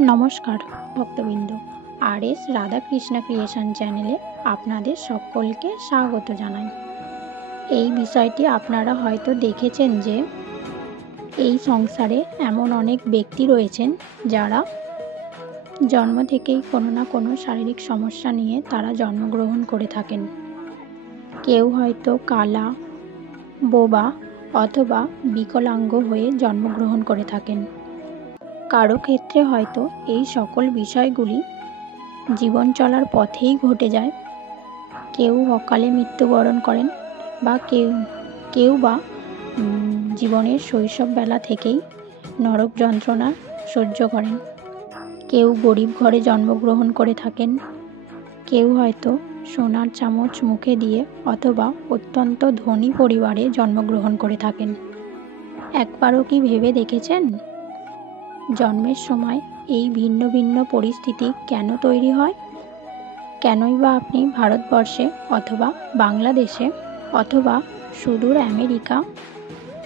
নমস্কার ভক্তবৃন্দ, আর.এস. রাধাকৃষ্ণ ক্রিয়েশন চ্যানেলে আপনাদের সকলকে স্বাগত জানাই। এই বিষয়টি আপনারা হয়তো দেখেছেন যে এই সংসারে এমন অনেক ব্যক্তি রয়েছেন যারা জন্ম থেকেই কোনো না কোনো শারীরিক সমস্যা নিয়ে তারা জন্মগ্রহণ করে থাকেন। কেউ হয়তো কালা, বোবা অথবা বিকলাঙ্গ হয়ে জন্মগ্রহণ করে থাকেন। কারো ক্ষেত্রে হয়তো এই সকল বিষয়গুলি জীবন চলার পথেই ঘটে যায়। কেউ অকালে মৃত্যুবরণ করেন বা কেউ বা জীবনের শৈশববেলা থেকেই নরক যন্ত্রণা সহ্য করেন। কেউ গরিব ঘরে জন্মগ্রহণ করে থাকেন, কেউ হয়তো সোনার চামচ মুখে দিয়ে অথবা অত্যন্ত ধনী পরিবারে জন্মগ্রহণ করে থাকেন। একবারও কি ভেবে দেখেছেন জন্মের সময় এই ভিন্ন ভিন্ন পরিস্থিতি কেন তৈরি হয়? কেনই বা আপনি ভারতবর্ষে অথবা বাংলাদেশে অথবা সুদূর আমেরিকা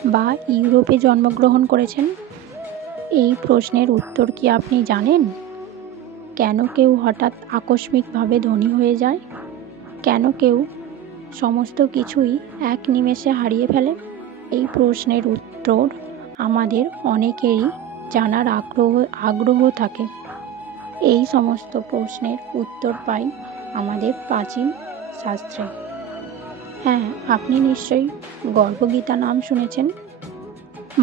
বা ইউরোপে জন্মগ্রহণ করেছেন? এই প্রশ্নের উত্তর কি আপনি জানেন? কেন কেউ হঠাৎ আকস্মিকভাবে ধনী হয়ে যায়? কেন কেউ সমস্ত কিছুই এক নিমেষে হারিয়ে ফেলে? এই প্রশ্নের উত্তর আমাদের অনেকেরই জানার আগ্রহ থাকে। এই সমস্ত প্রশ্নের উত্তর পাই আমাদের প্রাচীন শাস্ত্রে। হ্যাঁ, আপনি নিশ্চয়ই গর্ভগীতা নাম শুনেছেন।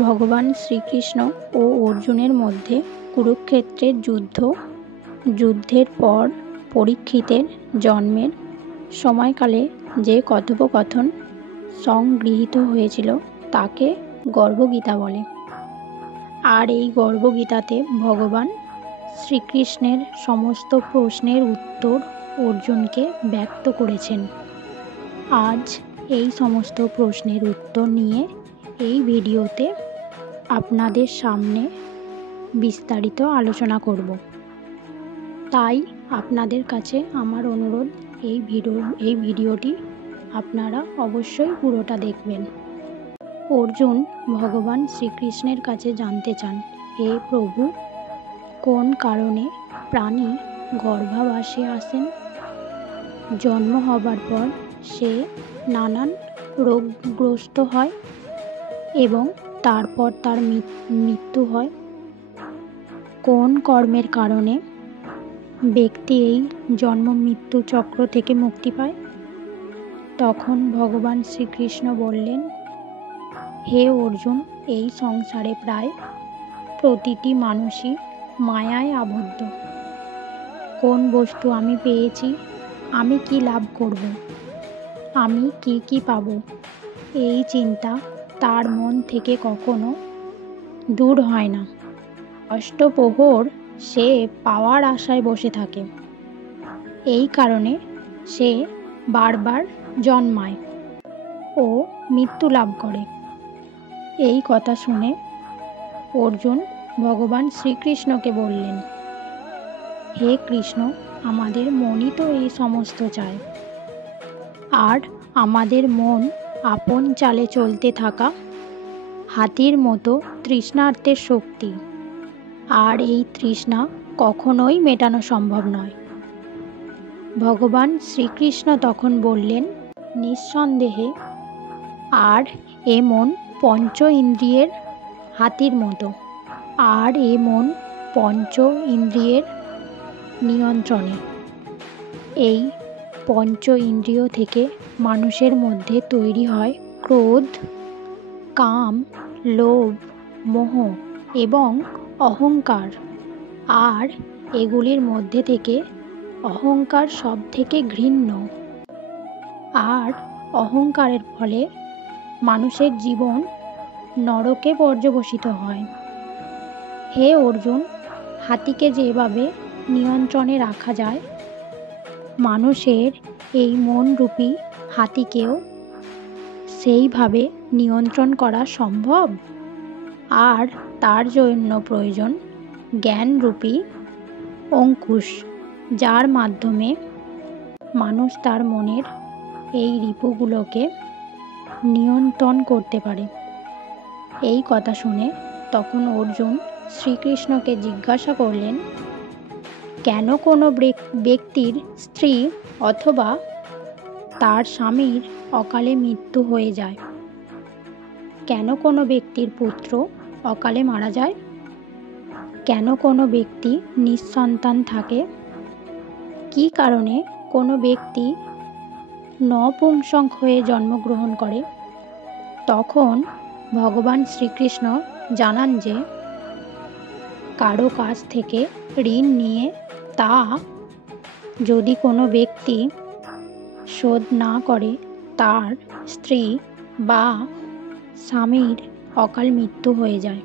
ভগবান শ্রীকৃষ্ণ ও অর্জুনের মধ্যে কুরুক্ষেত্রের যুদ্ধের পর পরীক্ষিতের জন্মের সময়কালে যে কথোপকথন সংগৃহীত হয়েছিল তাকে গর্ভগীতা বলে। আর এই গর্ভগীতাতে ভগবান শ্রীকৃষ্ণের সমস্ত প্রশ্নের উত্তর অর্জুনকে ব্যক্ত করেছেন। আজ এই সমস্ত প্রশ্নের উত্তর নিয়ে এই ভিডিওতে আপনাদের সামনে বিস্তারিত আলোচনা করব। তাই আপনাদের কাছে আমার অনুরোধ, এই ভিডিওটি আপনারা অবশ্যই পুরোটা দেখবেন। অর্জুন ভগবান শ্রীকৃষ্ণের কাছে জানতে চান, হে প্রভু, কোন কারণে প্রাণী গর্ভাবাসে আসেন? জন্ম হবার পর সে নানান রোগগ্রস্ত হয় এবং তারপর তার মৃত্যু হয়। কোন কর্মের কারণে ব্যক্তি এই জন্ম মৃত্যু চক্র থেকে মুক্তি পায়? তখন ভগবান শ্রীকৃষ্ণ বললেন, হে অর্জুন, এই সংসারে প্রায় প্রতিটি মানুষই মায়ায় আবদ্ধ। কোন বস্তু আমি পেয়েছি, আমি কি লাভ করব, আমি কি পাব, এই চিন্তা তার মন থেকে কখনো দূর হয় না। অষ্টপ্রহর সে পাওয়ার আশায় বসে থাকে। এই কারণে সে বারবার জন্মায় ও মৃত্যু লাভ করে। এই কথা শুনে অর্জুন ভগবান শ্রীকৃষ্ণকে বললেন, হে কৃষ্ণ, আমাদের মনই তো এই সমস্ত চায়। আর আমাদের মন আপন চালে চলতে থাকা হাতির মতো তৃষ্ণার্তের শক্তি। আর এই তৃষ্ণা কখনোই মেটানো সম্ভব নয়। ভগবান শ্রীকৃষ্ণ তখন বললেন, নিঃসন্দেহে আর এ মন পঞ্চ ইন্দ্রিয়ের হাতির মতো, আর এ মন পঞ্চ ইন্দ্রিয়ের নিয়ন্ত্রণে। এই পঞ্চ ইন্দ্রিয় থেকে মানুষের মধ্যে তৈরি হয় ক্রোধ, কাম, লোভ, মোহ এবং অহংকার। আর এগুলির মধ্যে থেকে অহংকার সব থেকে ঘৃণ্য। আর অহংকারের ফলে মানুষের জীবন নরকে পর্যবসিত হয়। হে অর্জুন, হাতিকে যেভাবে নিয়ন্ত্রণে রাখা যায়, মানুষের এই মনরূপী হাতিকেও সেইভাবে নিয়ন্ত্রণ করা সম্ভব। আর তার জন্য প্রয়োজন জ্ঞানরূপী অঙ্কুশ, যার মাধ্যমে মানুষ তার মনের এই রিপুগুলোকে নিয়ন্ত্রণ করতে পারে। এই কথা শুনে তখন অর্জুন শ্রীকৃষ্ণকে জিজ্ঞাসা করলেন, কেন কোনো ব্যক্তির স্ত্রী অথবা তার স্বামীর অকালে মৃত্যু হয়ে যায়? কেন কোনো ব্যক্তির পুত্র অকালে মারা যায়? কেন কোনো ব্যক্তি নিঃসন্তান থাকে? কী কারণে কোনো ব্যক্তি নপুংসক হয়ে জন্মগ্রহণ করে? তখন ভগবান শ্রীকৃষ্ণ জানান যে কারো কাছ থেকে ঋণ নিয়ে তা যদি কোনো ব্যক্তি শোধ না করে, তার স্ত্রী বা স্বামীর অকাল মৃত্যু হয়ে যায়,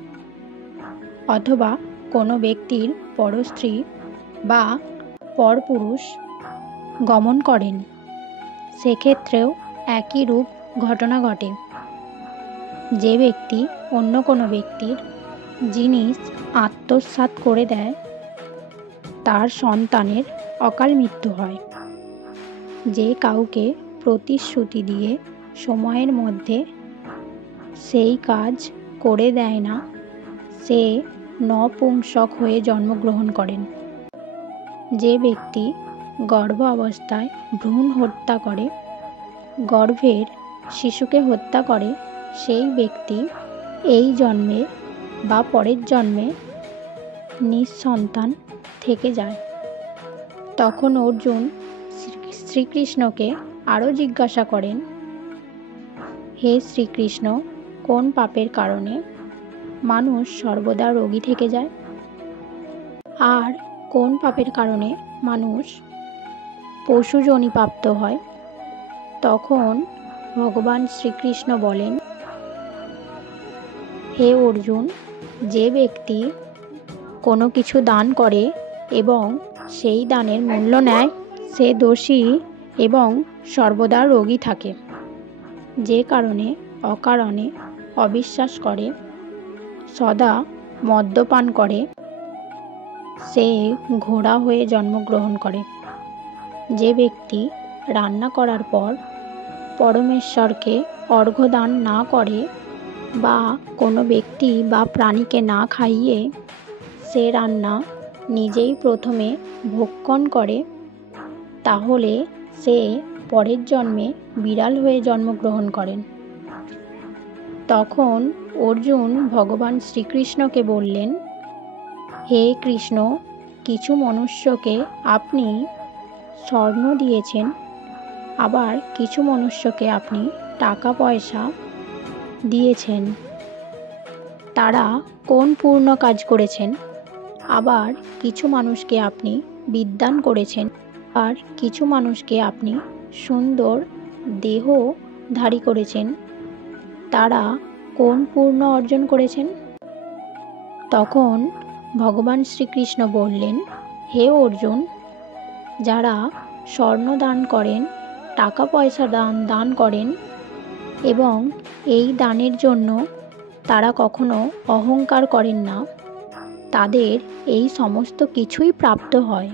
অথবা কোনো ব্যক্তির পরস্ত্রী বা পরপুরুষ গমন করেন, সেক্ষেত্রেও একই রূপ ঘটনা ঘটে। যে ব্যক্তি অন্য কোনো ব্যক্তির জিনিস আত্মসাৎ করে দেয়, তার সন্তানের অকাল মৃত্যু হয়। যে কাউকে প্রতিশ্রুতি দিয়ে সময়ের মধ্যে সেই কাজ করে দেয় না, সে নপুংসক হয়ে জন্মগ্রহণ করেন। যে ব্যক্তি গর্ভ অবস্থায় ভ্রূণ হত্যা করে, গর্ভের শিশুকে হত্যা করে, সেই ব্যক্তি এই জন্মে বা পরের জন্মে নিঃসন্তান থেকে যায়। তখন অর্জুন শ্রীকৃষ্ণকে আরও জিজ্ঞাসা করেন, হে শ্রীকৃষ্ণ, কোন পাপের কারণে মানুষ সর্বদা রোগী থেকে যায়? আর কোন পাপের কারণে মানুষ পশুজনি প্রাপ্ত হয়? তখন ভগবান শ্রীকৃষ্ণ বলেন, হে অর্জুন, যে ব্যক্তি কোনো কিছু দান করে এবং সেই দানের মূল্য নেয়, সে দোষী এবং সর্বদা রোগী থাকে। যে কারণে অকারণে অবিশ্বাস করে, সদা মদ্যপান করে, সে ঘোড়া হয়ে জন্মগ্রহণ করে। যে ব্যক্তি রান্না করার পর পরমেশ্বরকে অর্ঘ্য দান না করে বা কোনো ব্যক্তি বা প্রাণীকে না খাইয়ে সে রান্না নিজেই প্রথমে ভক্ষণ করে, তাহলে সে পরের জন্মে বিড়াল হয়ে জন্মগ্রহণ করেন। তখন অর্জুন ভগবান শ্রীকৃষ্ণকে বললেন, হে কৃষ্ণ, কিছু মনুষ্যকে আপনি স্বর্ণ দিয়েছেন, আবার কিছু মনুষ্যকে আপনি টাকা পয়সা দিয়েছেন। তারা কোন পূর্ণ কাজ করেছেন? আবার কিছু মানুষকে আপনি বিদ্যান করেছেন, আর কিছু মানুষকে আপনি সুন্দর দেহধারী করেছেন। তারা কোন পূর্ণ অর্জন করেছেন? তখন ভগবান শ্রীকৃষ্ণ বললেন, হে অর্জুন, যারা স্বর্ণ দান করেন, টাকা পয়সা দান করেন এবং এই দানের জন্য তারা কখনো অহংকার করেন না, তাদের এই সমস্ত কিছুই প্রাপ্ত হয়।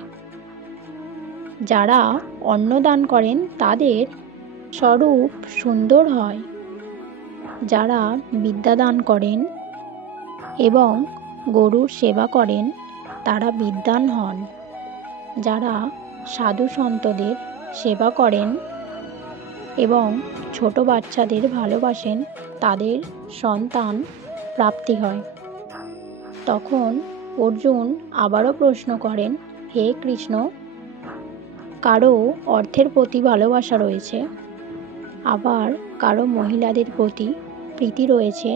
যারা অন্ন দান করেন, তাদের স্বরূপ সুন্দর হয়। যারা বিদ্যা দান করেন এবং গরুর সেবা করেন, তারা বিদ্বান হন। যারা সাধু সন্তদের সেবা করেন এবং ছোট বাচ্চাদের ভালোবাসেন, তাদের সন্তান প্রাপ্তি হয়। তখন অর্জুন আবারও প্রশ্ন করেন, হে কৃষ্ণ, কারো অর্থের প্রতি ভালোবাসা রয়েছে, আবার কারো মহিলাদের প্রতি প্রীতি রয়েছে,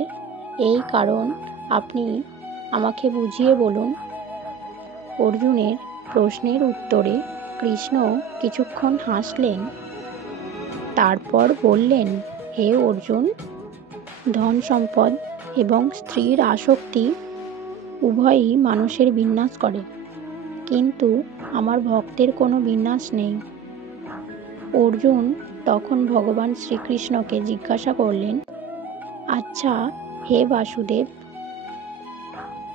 এই কারণ আপনি আমাকে বুঝিয়ে বলুন। অর্জুনের প্রশ্নের উত্তরে কৃষ্ণ কিছুক্ষণ হাসলেন, তারপর বললেন, হে অর্জুন, ধন সম্পদ এবং স্ত্রীর আসক্তি উভয়ই মানুষের বিনাশ করে, কিন্তু আমার ভক্তের কোনো বিনাশ নেই। অর্জুন তখন ভগবান শ্রীকৃষ্ণকে জিজ্ঞাসা করলেন, আচ্ছা হে বাসুদেব,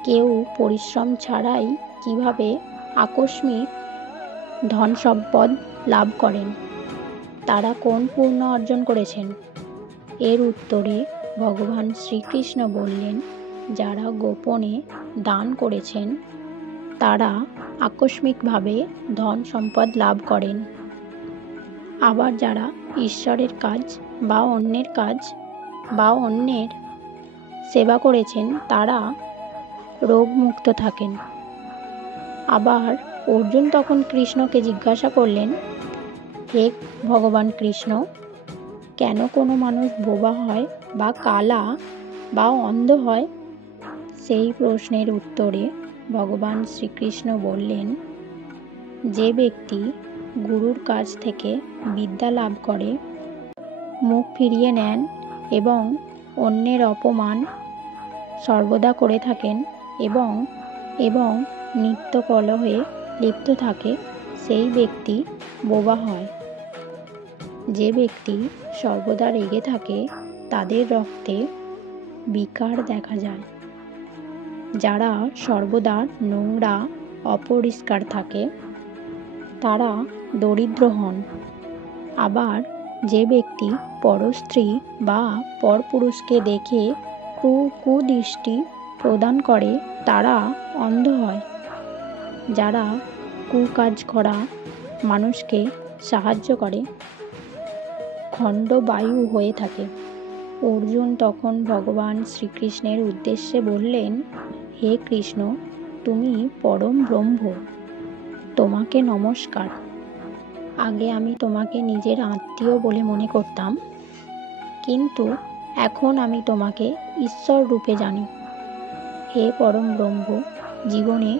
কেউ পরিশ্রম ছাড়াই কিভাবে আকস্মিক ধন সম্পদ লাভ করেন? তারা কোন পূর্ণ অর্জন করেছেন? এর উত্তরে ভগবান শ্রীকৃষ্ণ বললেন, যারা গোপনে দান করেছেন তারা আকস্মিকভাবে ধন সম্পদ লাভ করেন। আবার যারা ঈশ্বরের কাজ বা অন্যের সেবা করেছেন তারা রোগমুক্ত থাকেন। আবার অর্জুন তখন কৃষ্ণকে জিজ্ঞাসা করলেন, হে ভগবান কৃষ্ণ, কেন কোনো মানুষ বোবা হয় বা কালা বা অন্ধ হয়? সেই প্রশ্নের উত্তরে ভগবান শ্রীকৃষ্ণ বললেন, যে ব্যক্তি গুরুর কাছ থেকে বিদ্যা লাভ করে, মুখ ফিরিয়ে নেন এবং অন্যের অপমান সর্বদা করে থাকেন এবং নিত্য কলহে লিপ্ত থাকে, সেই ব্যক্তি বোবা হয়। যে ব্যক্তি সর্বদা রেগে থাকে তাদের রক্তে বিকার দেখা যায়। যারা সর্বদা নোংরা অপরিষ্কার থাকে তারা দরিদ্র হন। আবার যে ব্যক্তি পরস্ত্রী বা পরপুরুষকে দেখে কুদৃষ্টি প্রদান করে তারা অন্ধ হয়। যারা কুকাজ করা মানুষকে সাহায্য করে খণ্ডবায়ু হয়ে থাকে। অর্জুন তখন ভগবান শ্রীকৃষ্ণের উদ্দেশ্যে বললেন, হে কৃষ্ণ, তুমি পরম ব্রহ্ম, তোমাকে নমস্কার। আগে আমি তোমাকে নিজের আত্মীয় বলে মনে করতাম, কিন্তু এখন আমি তোমাকে ঈশ্বর রূপে জানি। হে পরম ব্রহ্ম, জীবনে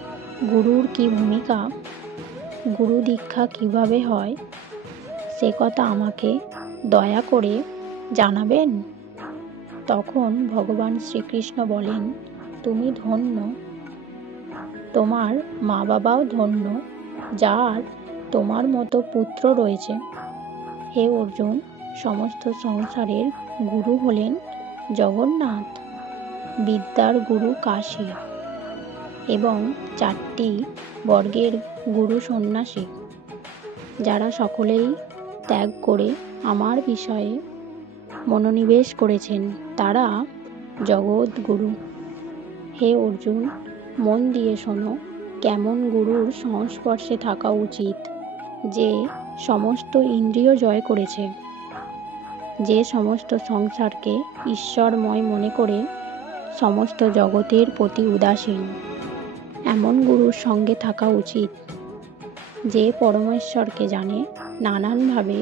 গুরুর কি ভূমিকা, গুরু দীক্ষা কিভাবে হয়, সে কথা আমাকে দয়া করে জানাবেন? তখন ভগবান শ্রীকৃষ্ণ বলেন, তুমি ধন্য, তোমার মা বাবাও ধন্য, যার তোমার মতো পুত্র রয়েছে। হে অর্জুন, সমস্ত সংসারের গুরু হলেন জগন্নাথ, বিদ্যার গুরু কাশী এবং 4টি বর্গের গুরু সন্ন্যাসী, যারা সকলেই ত্যাগ করে আমার বিষয়ে মনোনিবেশ করেছেন, তারা জগৎগুরু। হে অর্জুন, মন দিয়ে শোনো, কেমন গুরুর সংস্পর্শে থাকা উচিত, যে সমস্ত ইন্দ্রিয় জয় করেছে, যে সমস্ত সংসারকে ঈশ্বরময় মনে করে সমস্ত জগতের প্রতি উদাসীন। এমন গুরুর সঙ্গে থাকা উচিত যে পরমেশ্বরকে জানে। নানানভাবে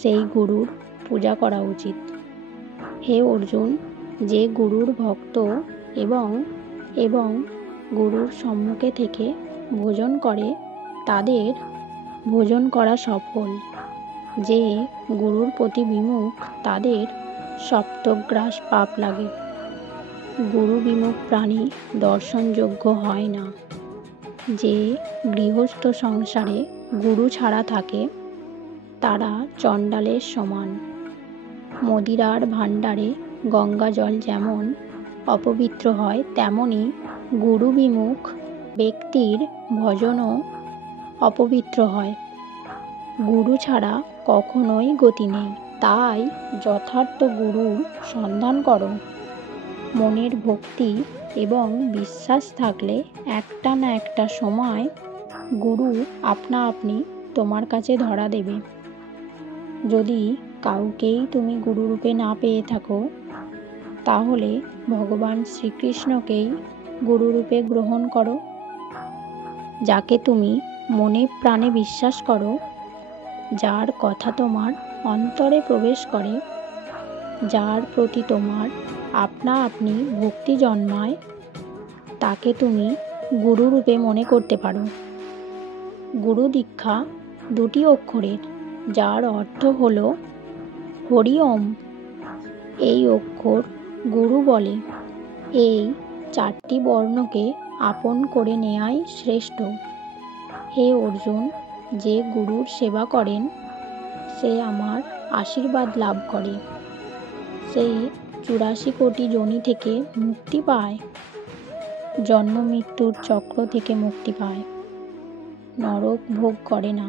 সেই গুরুর পূজা করা উচিত। হে অর্জুন, যে গুরুর ভক্ত এবং গুরুর সম্মুখে থেকে ভোজন করে তাদের ভোজন করা সফল। যে গুরুর প্রতি বিমুখ তাদের সপ্তগ্রাস পাপ লাগে। গুরু বিমুখ প্রাণী দর্শনযোগ্য হয় না। যে গৃহস্থ সংসারে গুরু ছাড়া থাকে তারা চণ্ডালের সমান। মদিরার ভাণ্ডারে গঙ্গা জল যেমন অপবিত্র হয়, তেমনি গুরু বিমুখ ব্যক্তির ভজনও অপবিত্র হয়। গুরু ছাড়া কখনোই গতি নেই। তাই যথার্থ গুরুর সন্ধান করো। মনের ভক্তি এবং বিশ্বাস থাকলে একটা না একটা সময় গুরু আপনা আপনি তোমার কাছে ধরা দেবে। যদি কাউকেই তুমি গুরুরূপে না পেয়ে থাকো, তাহলে ভগবান শ্রীকৃষ্ণকেই গুরুরূপে গ্রহণ করো। যাকে তুমি মনে প্রাণে বিশ্বাস করো, যার কথা তোমার অন্তরে প্রবেশ করে, যার প্রতি তোমার আপনা আপনি ভক্তি জন্মায়, তাকে তুমি গুরুরূপে মনে করতে পারো। গুরু দীক্ষা 2টি অক্ষরের, যার অর্থ হল হরি ওম। এই অক্ষর গুরু বলে। এই 4টি বর্ণকে আপন করে নেয়াই শ্রেষ্ঠ। হে অর্জুন, যে গুরুর সেবা করেন সে আমার আশীর্বাদ লাভ করে। সে 84 কোটি যোনি থেকে মুক্তি পায়, জন্ম মৃত্যুর চক্র থেকে মুক্তি পায়, নরক ভোগ করে না।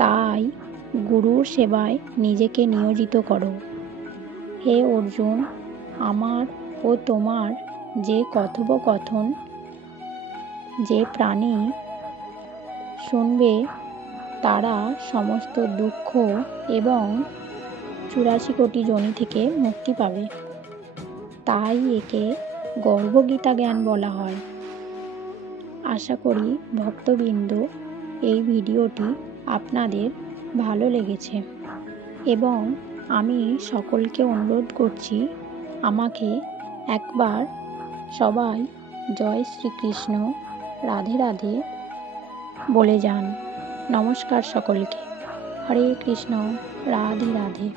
তাই গুরুর সেবায় নিজেকে নিয়োজিত করো। হে অর্জুন, আমার ও তোমার যে কথোপকথন যে প্রাণী শুনবে তারা সমস্ত দুঃখ এবং ৮৪ কোটি যোনি থেকে মুক্তি পাবে। তাই একে গর্ভগীতা জ্ঞান বলা হয়। আশা করি ভক্তবৃন্দ এই ভিডিওটি আপনাদের ভালো লেগেছে এবং আমি সকলকে অনুরোধ করছি আমাকে একবার সবাই জয় শ্রীকৃষ্ণ, রাধে রাধে বলে যান। নমস্কার সকলকে। হরে কৃষ্ণ, রাধে রাধে।